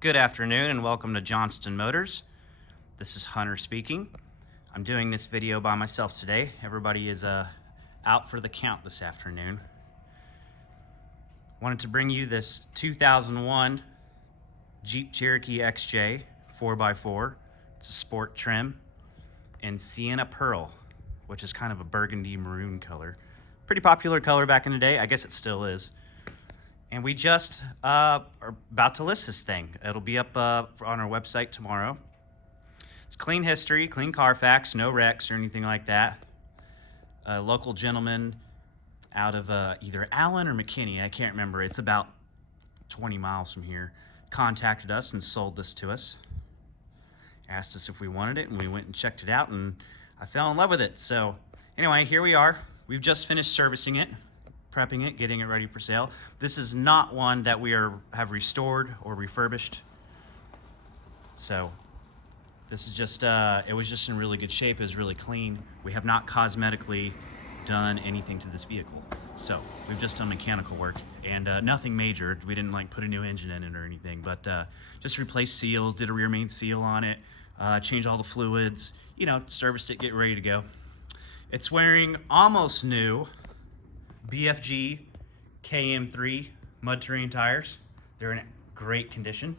Good afternoon and welcome to Johnston Motors. This is Hunter speaking. I'm doing this video by myself today. Everybody is out for the count this afternoon. Wanted to bring you this 2001 Jeep Cherokee XJ 4x4. It's a sport trim in Sienna Pearl, which is kind of a burgundy maroon color. Pretty popular color back in the day. I guess it still is. And we just are about to list this thing. It'll be up on our website tomorrow. It's clean history, clean Carfax, no wrecks or anything like that. A local gentleman out of either Allen or McKinney, I can't remember. It's about 20 miles from here. Contacted us and sold this to us. Asked us if we wanted it, and we went and checked it out, and I fell in love with it. So anyway, here we are. We've just finished servicing it, prepping it, getting it ready for sale. This is not one that we have restored or refurbished. So this is just, it was just in really good shape. It was really clean. We have not cosmetically done anything to this vehicle. So we've just done mechanical work and nothing major. We didn't like put a new engine in it or anything, but just replaced seals, did a rear main seal on it, changed all the fluids, you know, serviced it, get ready to go. It's wearing almost new BFG KM3 mud terrain tires. They're in great condition.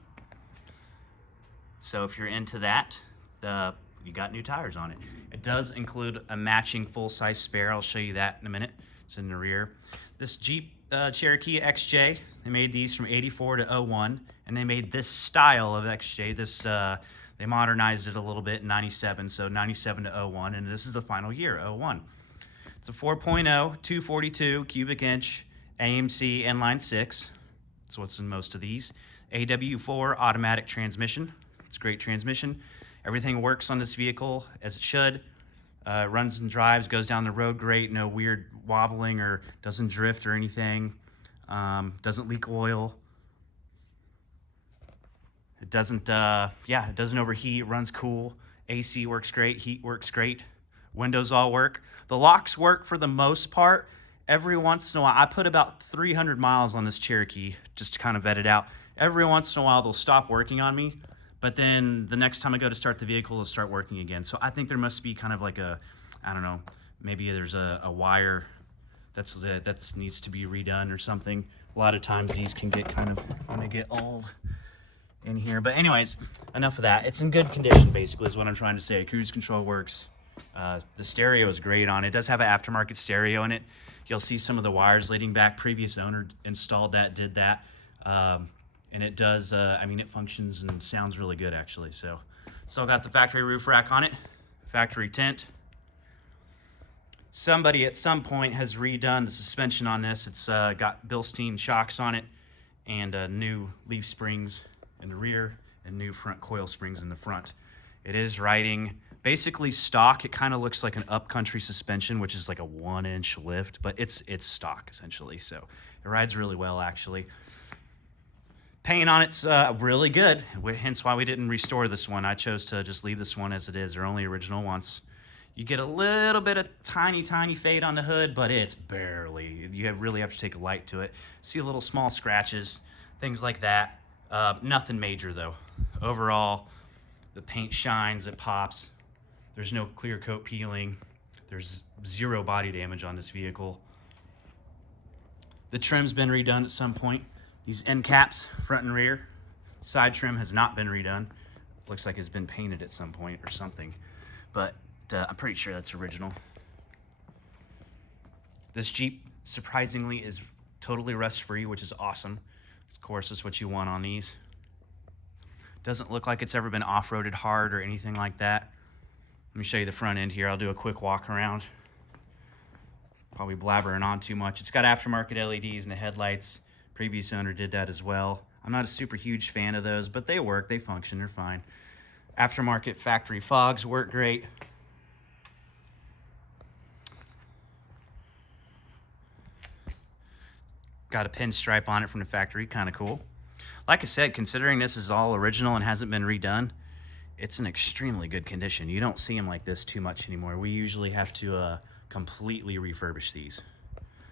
So if you're into that, you got new tires on it. It does include a matching full-size spare. I'll show you that in a minute. It's in the rear. This Jeep Cherokee XJ, they made these from 84 to 01, and they made this style of XJ. They modernized it a little bit in 97, so 97 to 01, and this is the final year, 01. It's a 4.0, 242 cubic inch AMC Inline Six. That's what's in most of these. AW4 Automatic Transmission. It's a great transmission. Everything works on this vehicle as it should. Runs and drives, goes down the road great. No weird wobbling or doesn't drift or anything. Doesn't leak oil. It doesn't, it doesn't overheat. Runs cool. AC works great. Heat works great. Windows all work. The locks work for the most part. Every once in a while, I put about 300 miles on this Cherokee just to kind of vet it out. Every once in a while, they'll stop working on me, but then the next time I go to start the vehicle, it'll start working again. So I think there must be kind of like a, I don't know, maybe there's a wire that needs to be redone or something. A lot of times these can get kind of, when they get old in here. But anyways, enough of that. It's in good condition, basically, is what I'm trying to say. Cruise control works. The stereo is great on it. It does have an aftermarket stereo in it. You'll see some of the wires leading back. Previous owner installed that, did that. And it does, I mean, it functions and sounds really good, actually. So, still got the factory roof rack on it, factory tent. Somebody at some point has redone the suspension on this. It's got Bilstein shocks on it and new leaf springs in the rear and new front coil springs in the front. It is riding basically stock. It kind of looks like an upcountry suspension, which is like a 1-inch lift, but it's stock essentially. So it rides really well, actually. Paint on it's really good, hence why we didn't restore this one. I chose to just leave this one as it is. They're only original once. You get a little bit of tiny fade on the hood, but it's barely. You really have to take a light to it. See a little small scratches, things like that. Nothing major though. Overall, the paint shines, it pops. There's no clear coat peeling. There's zero body damage on this vehicle. The trim's been redone at some point. These end caps, front and rear. Side trim has not been redone. Looks like it's been painted at some point or something, but I'm pretty sure that's original. This Jeep, surprisingly, is totally rust-free, which is awesome. Of course, that's what you want on these. Doesn't look like it's ever been off-roaded hard or anything like that. Let me show you the front end here. I'll do a quick walk around. Probably blabbering on too much. It's got aftermarket LEDs in the headlights. Previous owner did that as well. I'm not a super huge fan of those, but they work, they function, they're fine. Aftermarket factory fogs work great. Got a pinstripe on it from the factory, kind of cool. Like I said, considering this is all original and hasn't been redone, it's in extremely good condition. You don't see them like this too much anymore. We usually have to completely refurbish these.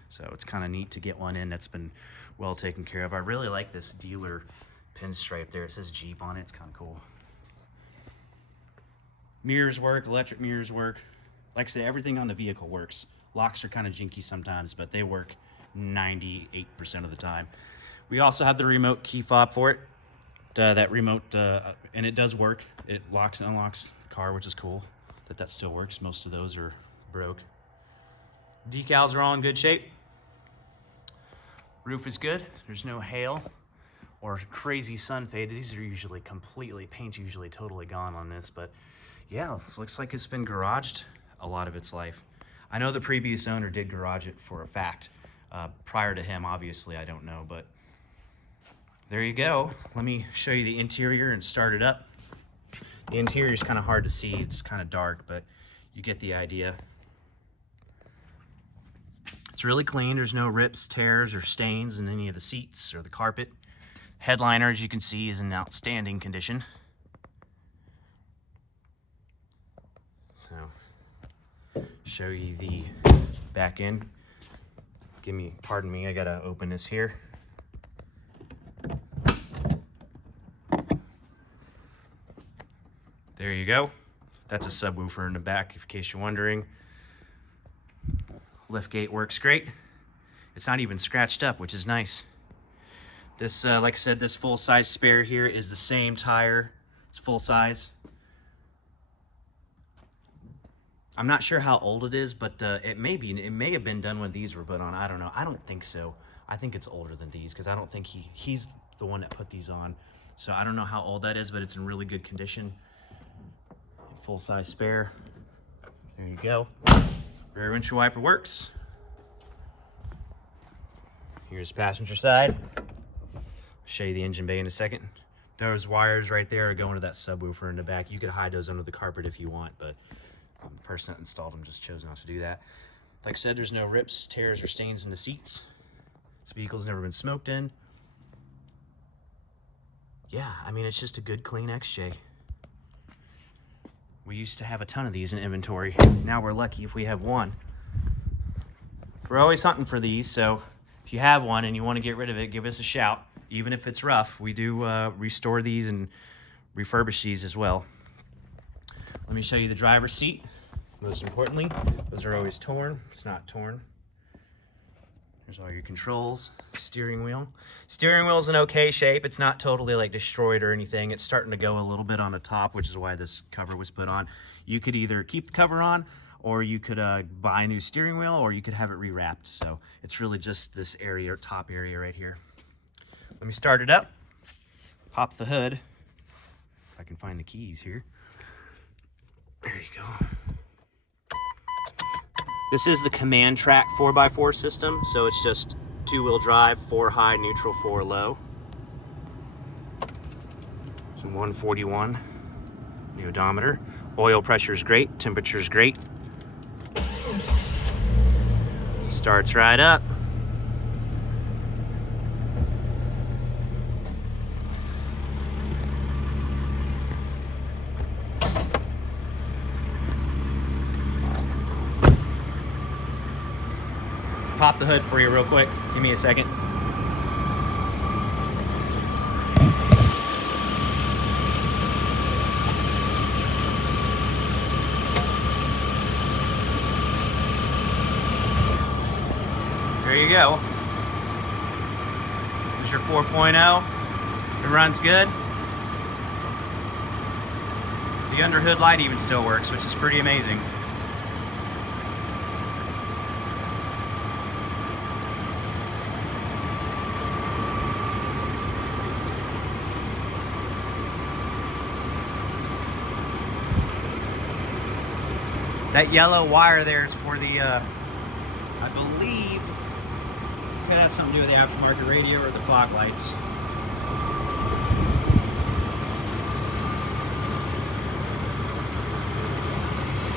So it's kind of neat to get one in that's been well taken care of. I really like this dealer pinstripe there. It says Jeep on it. It's kind of cool. Mirrors work, electric mirrors work. Like I said, everything on the vehicle works. Locks are kind of jinky sometimes, but they work 98% of the time. We also have the remote key fob for it. That remote, and it does work. It locks and unlocks the car, which is cool that still works. Most of those are broke. Decals are all in good shape. Roof is good. There's no hail or crazy sun fade. These are usually completely, paint's usually totally gone on this, but yeah, it looks like it's been garaged a lot of its life. I know the previous owner did garage it for a fact. Prior to him, obviously, I don't know, but there you go. Let me show you the interior and start it up. The interior is kind of hard to see. It's kind of dark, but you get the idea. It's really clean. There's no rips, tears, or stains in any of the seats or the carpet. Headliner, as you can see, is in outstanding condition. So, show you the back end. Pardon me, I gotta open this here. There you go. That's a subwoofer in the back, in case you're wondering. Liftgate works great. It's not even scratched up, which is nice. This, like I said, this full-size spare here is the same tire. It's full size. I'm not sure how old it is, but it may have been done when these were put on. I don't know. I don't think so. I think it's older than these because I don't think he's the one that put these on. So I don't know how old that is, but it's in really good condition. Full-size spare. There you go. Rear windshield wiper works. Here's passenger side. I'll show you the engine bay in a second. Those wires right there are going to that subwoofer in the back. You could hide those under the carpet if you want, but the person that installed them just chose not to do that. Like I said, there's no rips, tears, or stains in the seats. This vehicle's never been smoked in. Yeah, I mean, it's just a good, clean XJ. We used to have a ton of these in inventory. Now we're lucky if we have one. We're always hunting for these, so if you have one and you want to get rid of it, give us a shout. Even if it's rough, we do restore these and refurbish these as well. Let me show you the driver's seat. Most importantly, those are always torn. It's not torn. There's all your controls. Steering wheel. Steering wheel's in okay shape. It's not totally like destroyed or anything. It's starting to go a little bit on the top, which is why this cover was put on. You could either keep the cover on, or you could buy a new steering wheel, or you could have it rewrapped. So it's really just this area, or top area right here. Let me start it up. Pop the hood. If I can find the keys here. There you go. This is the Command-Trac 4x4 system, so it's just 2-wheel drive, 4 high, neutral, 4 low. So 141, the odometer. Oil pressure is great, temperature is great. Starts right up. Pop the hood for you real quick. Give me a second. There you go. There's your 4.0. It runs good. The underhood light even still works, which is pretty amazing. That yellow wire there is for the, I believe, it could have something to do with the aftermarket radio or the fog lights.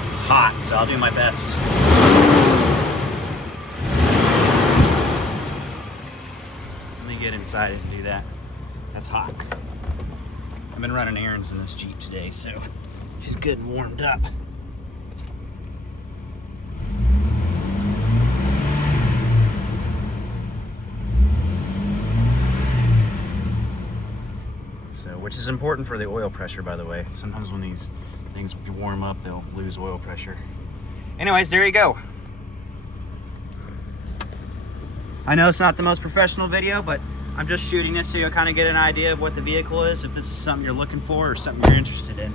It's hot, so I'll do my best. Let me get inside it and do that. That's hot. I've been running errands in this Jeep today, so she's good and warmed up. So, which is important for the oil pressure, by the way. Sometimes when these things warm up, they'll lose oil pressure. Anyways, there you go. I know it's not the most professional video, but I'm just shooting this so you'll kind of get an idea of what the vehicle is, if this is something you're looking for or something you're interested in.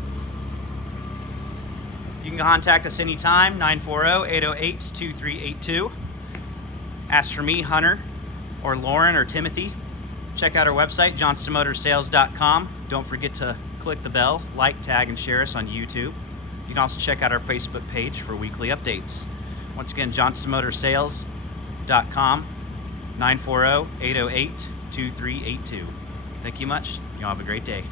You can contact us anytime, 940-808-2382. Ask for me, Hunter, or Lauren, or Timothy. Check out our website, johnstonmotorsales.com. Don't forget to click the bell, like, tag, and share us on YouTube. You can also check out our Facebook page for weekly updates. Once again, johnstonmotorsales.com, 940-808-2382. Thank you much. Y'all have a great day.